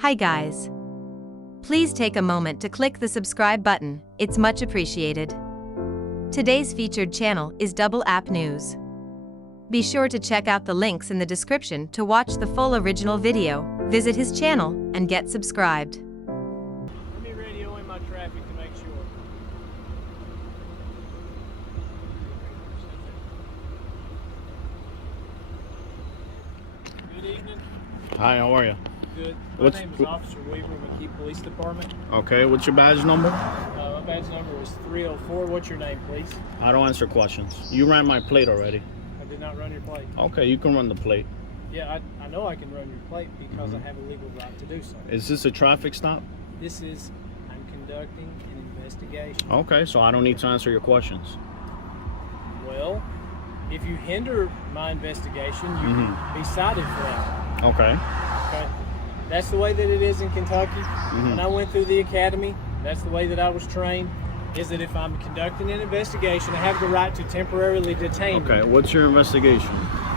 Hi guys. Please take a moment to click the subscribe button, it's much appreciated. Today's featured channel is Double App News. Be sure to check out the links in the description to watch the full original video, visit his channel, and get subscribed. Let me radio in my traffic to make sure. Good evening. Hi, how are you? Good. My name is Officer Weaver, McKee Police Department. Okay, what's your badge number? My badge number is 304. What's your name, please? I don't answer questions. You ran my plate already. I did not run your plate. Okay, you can run the plate. Yeah, I know I can run your plate because I have a legal right to do so. Is this a traffic stop? This is, I'm conducting an investigation. Okay, so I don't need to answer your questions. Well, if you hinder my investigation, you can be cited for that. Okay. Okay. That's the way that it is in Kentucky. When I went through the academy, that's the way that I was trained, is that if I'm conducting an investigation, I have the right to temporarily detain you. Okay, what's your investigation?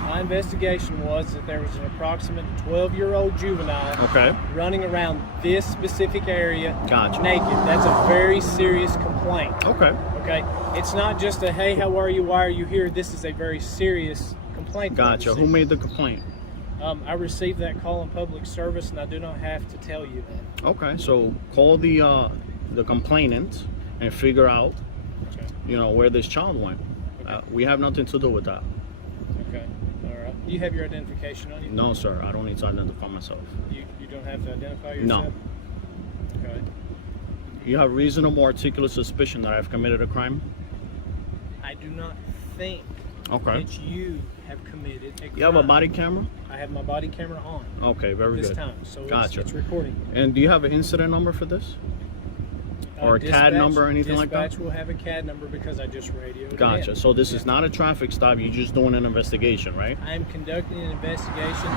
My investigation was that there was an approximate 12-year-old juvenile running around this specific area naked. That's a very serious complaint. Okay. Okay? It's not just a, hey, how are you, why are you here? This is a very serious complaint. Gotcha. Who made the complaint? I received that call in public service, and I do not have to tell you that. Okay, so call the complainant and figure out, you know, where this child went. We have nothing to do with that. Okay, all right. Do you have your identification on you? No, sir. I don't need to identify myself. You don't have to identify yourself? No. Okay. You have reasonable articulate suspicion that I've committed a crime? I do not think that you have committed a crime. You have a body camera? I have my body camera on. Okay, very good. This time, so it's recording. And do you have an incident number for this? Or a CAD number or anything like that? Dispatch will have a CAD number because I just radioed. Gotcha. So this is not a traffic stop. You're just doing an investigation, right? I am conducting an investigation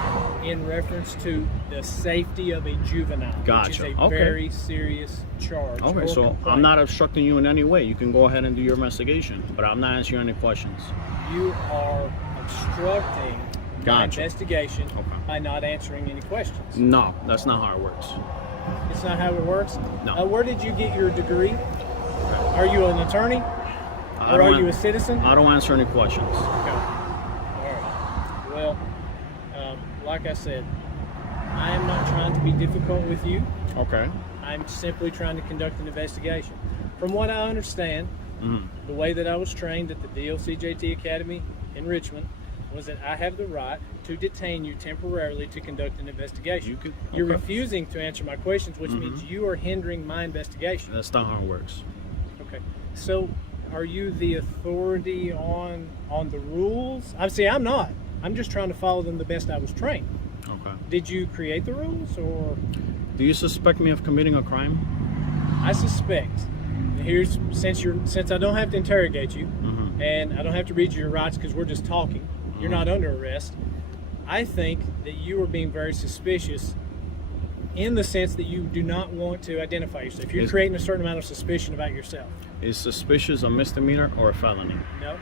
in reference to the safety of a juvenile. Gotcha. Which is a very serious charge. Okay, so complaint. I'm not obstructing you in any way. You can go ahead and do your investigation, but I'm not answering any questions. You are obstructing my investigation by not answering any questions. No, that's not how it works. It's not how it works? No. Where did you get your degree? Are you an attorney? Or are you a citizen? I don't answer any questions. Okay. All right. Well, like I said, I am not trying to be difficult with you. Okay. I'm simply trying to conduct an investigation. From what I understand, the way that I was trained at the DLCJT Academy in Richmond was that I have the right to detain you temporarily to conduct an investigation. You're refusing to answer my questions, which means you are hindering my investigation. That's not how it works. Okay. So, are you the authority on the rules? I'm not. I'm just trying to follow them the best I was trained. Okay. Did you create the rules, or? Do you suspect me of committing a crime? I suspect. Since I don't have to interrogate you, and I don't have to read you your rights because we're just talking. You're not under arrest. I think that you are being very suspicious in the sense that you do not want to identify yourself. You're creating a certain amount of suspicion about yourself. Is suspicious a misdemeanor or a felony? No,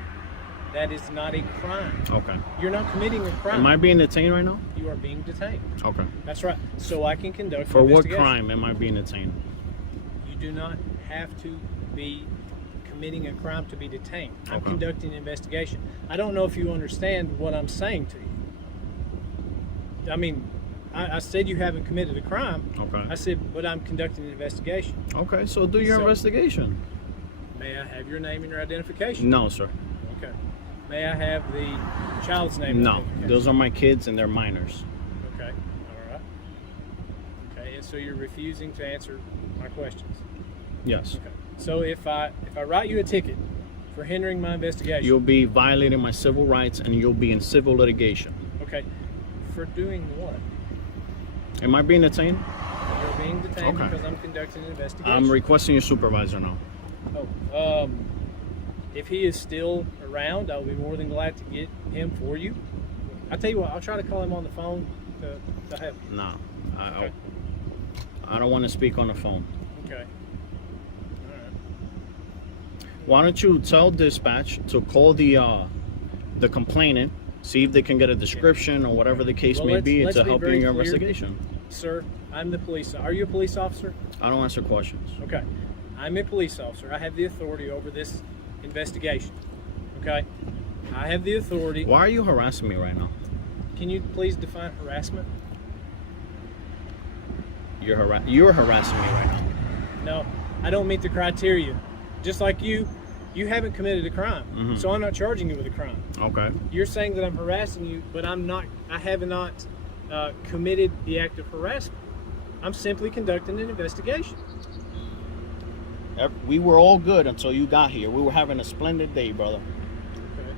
that is not a crime. Okay. You're not committing a crime. Am I being detained right now? You are being detained. Okay. That's right. So I can conduct For an what investigation. crime am I being detained? You do not have to be committing a crime to be detained. I'm conducting an investigation. I don't know if you understand what I'm saying to you. I mean, I said you haven't committed a crime. Okay. I said, but I'm conducting an investigation. Okay, so do your investigation. May I have your name and your identification? No, sir. Okay. May I have the child's name? No, those are my kids and they're minors. Okay. All right. Okay, and so you're refusing to answer my questions? Yes. Okay. So if I write you a ticket for hindering my investigation, you'll be violating my civil rights and you'll be in civil litigation. Okay. For doing what? Am I being detained? You're being detained because I'm conducting an investigation. I'm requesting your supervisor now. Oh, if he is still around, I'll be more than glad to get him for you. I'll tell you what, I'll try to call him on the phone to help. No, I don't want to speak on the phone. Okay. Why don't you tell dispatch to call the complainant See if they can get a description or whatever the case may be let's to be help you very in your clear. investigation. Sir, I'm the police. Are you a police officer? I don't answer questions. Okay. I'm a police officer. I have the authority over this investigation. Okay? I have the authority. Why are you harassing me right now? Can you please define harassment? You're harassing me right now. No, I don't meet the criteria. Just like you haven't committed a crime. So I'm not charging you with a crime. Okay. You're saying that I'm harassing you, but I have not committed the act of harassment. I'm simply conducting an investigation. We were all good until you got here. We were having a splendid day, brother. Okay.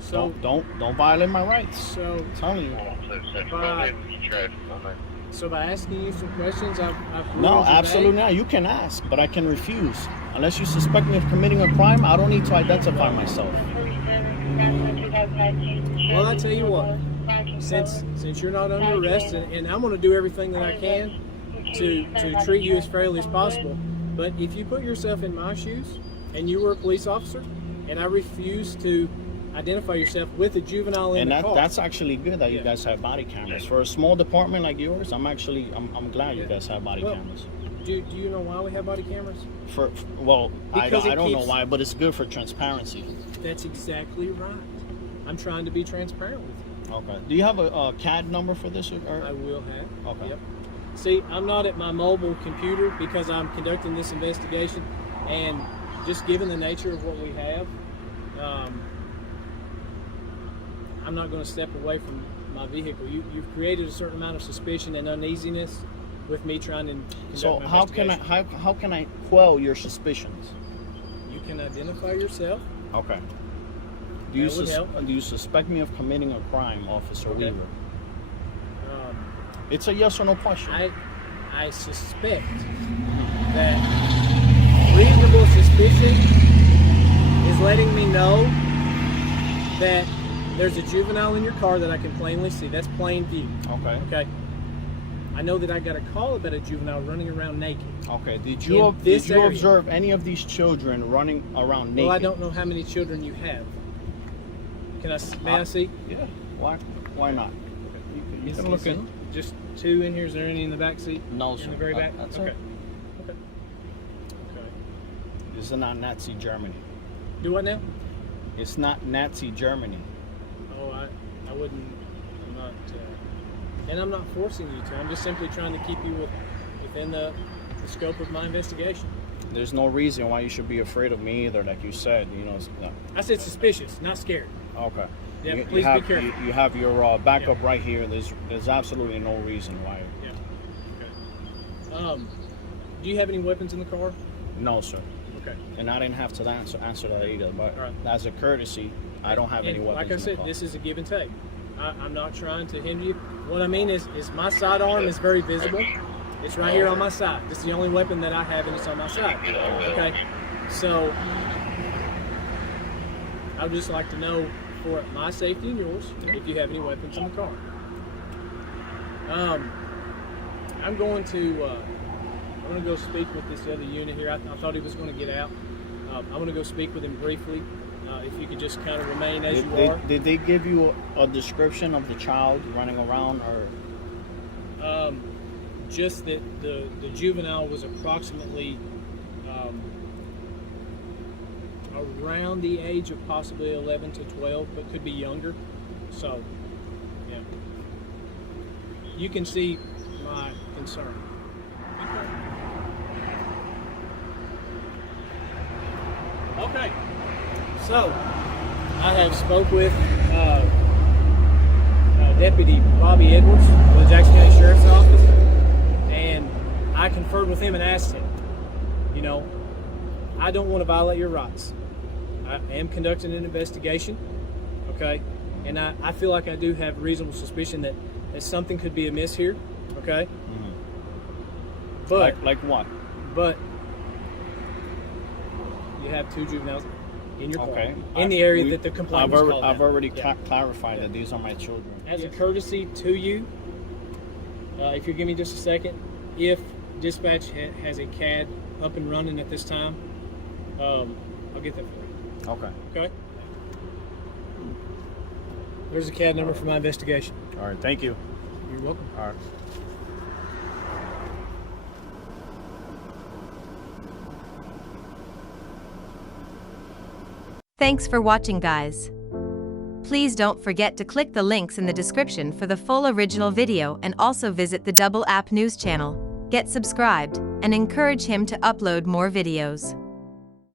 So don't violate my rights. So I'm telling you. So by asking you some questions, I've No, absolutely not. You can ask, but I can refuse. Unless you suspect me of committing a crime, I don't need to identify myself. Well, I tell you what, since you're not under arrest, and I'm going to do everything that I can to treat you as fairly as possible, but if you put yourself in my shoes and you were a police officer and I refuse to identify yourself with a juvenile in the car. That's actually good that you guys have body cameras. For a small department like yours, I'm glad you guys have body cameras. Do you know why we have body cameras? I don't know why, but it's good for transparency. That's exactly right. I'm trying to be transparent with you. Okay. Do you have a CAD number for this? I will have. Okay. Yep. See, I'm not at my mobile computer because I'm conducting this investigation, and just given the nature of what we have, I'm not going to step away from my vehicle. You've created a certain amount of suspicion and uneasiness with me trying to conduct So my how investigation. can I quell your suspicions? You can identify yourself. Okay. Do you suspect me of committing a crime, Officer Weaver? It's a yes or no question. I suspect that reasonable suspicion is letting me know that there's a juvenile in your car that I can plainly see. That's plain view. Okay. Okay. I know that I got a call about a juvenile running around naked. Okay. Did you observe any of these children running around naked? Well, I don't know how many children you have. May I see? Yeah. Why not? You can look in. Just two in here. Is there any in the back seat? No, sir. In the very back? That's okay. it. Okay. This is not Nazi Germany. Do what now? It's not Nazi Germany. Oh, I wouldn't. I'm not. And I'm not forcing you to. I'm just simply trying to keep you within the scope of my investigation. There's no reason why you should be afraid of me either, like you said. No. I said suspicious, not scared. Okay. Yeah, be please careful. You have your backup right here. There's absolutely no reason why. Yeah. Okay. Do you have any weapons in the car? No, sir. Okay. And I didn't have to answer that either. But right. As a courtesy, I don't have any weapons. Like I said, in the car. this is a give and take. I'm not trying to hinder you. What I mean is my sidearm is very visible. It's right here on my side. This is the only weapon that I have, and it's on my side. Okay. So I would just like to know, for my safety and yours, if you have any weapons in the car. I'm going to go speak with this other unit here. I thought he was going to get out. I'm going to go speak with him briefly. If you could just kind of remain as you are. Did they give you a description of the child running around, or? Just that the juvenile was approximately around the age of possibly 11 to 12, but could be younger. So, yeah. You can see my concern. Okay. So, I have spoke with Deputy Bobby Edwards with the Jackson County Sheriff's Office, and I conferred with him and asked him, I don't want to violate your rights. I am conducting an investigation, okay? And I feel like I do have reasonable suspicion that something could be amiss here, okay? Mm-hmm. But like what? But you have two juveniles in your car, Okay. in the area that the complaint was called I've out. already clarified that these are my children. As a courtesy to you, if you give me just a second, if dispatch has a CAD up and running at this time, I'll get that for you. Okay. Okay? There's a CAD number for my investigation. All right, thank you. You're welcome. All right. Thanks for watching, guys. Please don't forget to click the links in the description for the full original video, and also visit the Double App News channel, get subscribed, and encourage him to upload more videos.